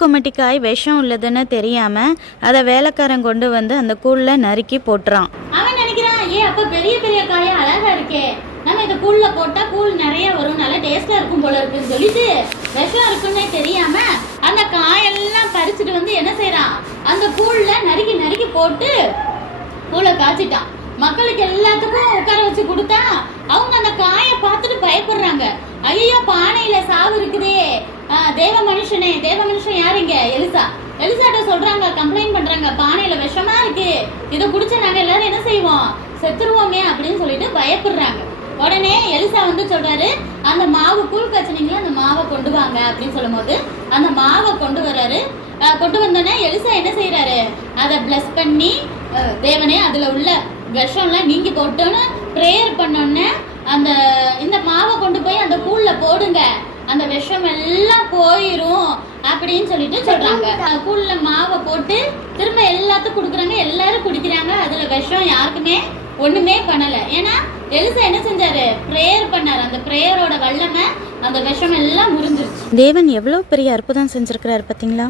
குமட்டிக்காய் விஷம் உள்ளதுன்னு தெரியாம அதை வேலைக்காரன் கொண்டு வந்து அந்த கூழ்ல நறுக்கி போட்டுறான். அவன் நினைக்கிறான், அப்ப பெரிய பெரிய காயா அழகா இருக்கே, நம்ம இந்த கூழ்ல போட்டா கூழ் நிறைய வரும், நல்லா டேஸ்டா இருக்கும் போல இருக்குன்னு சொல்லிட்டு விஷம் இருக்குன்னே தெரியாம அந்த காயெல்லாம் பறிச்சுட்டு வந்து என்ன செய்யறான், அந்த கூழ்ல நறுக்கி நறுக்கி போட்டு கூழை காய்ச்சிட்டான். மக்களுக்கு எல்லாத்துக்கும் உட்கார வச்சு கொடுத்தா அவங்க அந்த காயை பார்த்துட்டு பயப்படுறாங்க. ஐயோ, பானையில சாவு இருக்குதே, தேவ மனுஷன் யாருங்க? எலிசாட்ட சொல்றாங்க, கம்ப்ளைண்ட் பண்றாங்க, பானையில விஷமா இருக்கு, இதை குடிச்சா நாங்க எல்லாரும் என்ன செய்வோம், செத்துருவோமே அப்படின்னு சொல்லிட்டு பயப்படுறாங்க. உடனே எலிசா வந்து சொல்றாரு, அந்த மாவு கூழ் காய்ச்சினீங்களா, அந்த மாவை கொண்டு வாங்க அப்படின்னு சொல்லும் போது அந்த மாவை கொண்டு வர்றாரு. கொண்டு வந்தோடனே எலிசா என்ன செய்யறாரு, அதை பிளஸ் பண்ணி, தேவனே அதுல உள்ள விஷம்லாம் நீங்கி போட்டோன்னு ப்ரேயர் பண்ணோன்னே இந்த மாவை கொண்டு போய் அந்த கூழ்ல போடுங்க, அந்த விஷம் எல்லாம் போயிரும் அப்படின்னு சொல்லிட்டு சொல்றாங்க. கூழ்ல மாவை போட்டு திரும்ப எல்லாத்துக்கும் கொடுக்குறாங்க, எல்லாரும் குடிக்கிறாங்க. அதுல விஷம் யாருக்குமே ஒண்ணுமே பண்ணல. ஏன்னா எலிசா என்ன செஞ்சாரு, ப்ரேயர் பண்ணாரு. அந்த ப்ரேயரோட வல்லமை அந்த விஷம் எல்லாம் முறிஞ்சிருச்சு. தேவன் எவ்வளவு பெரிய அற்புதம் செஞ்சிருக்கிறாரு பாத்தீங்களா?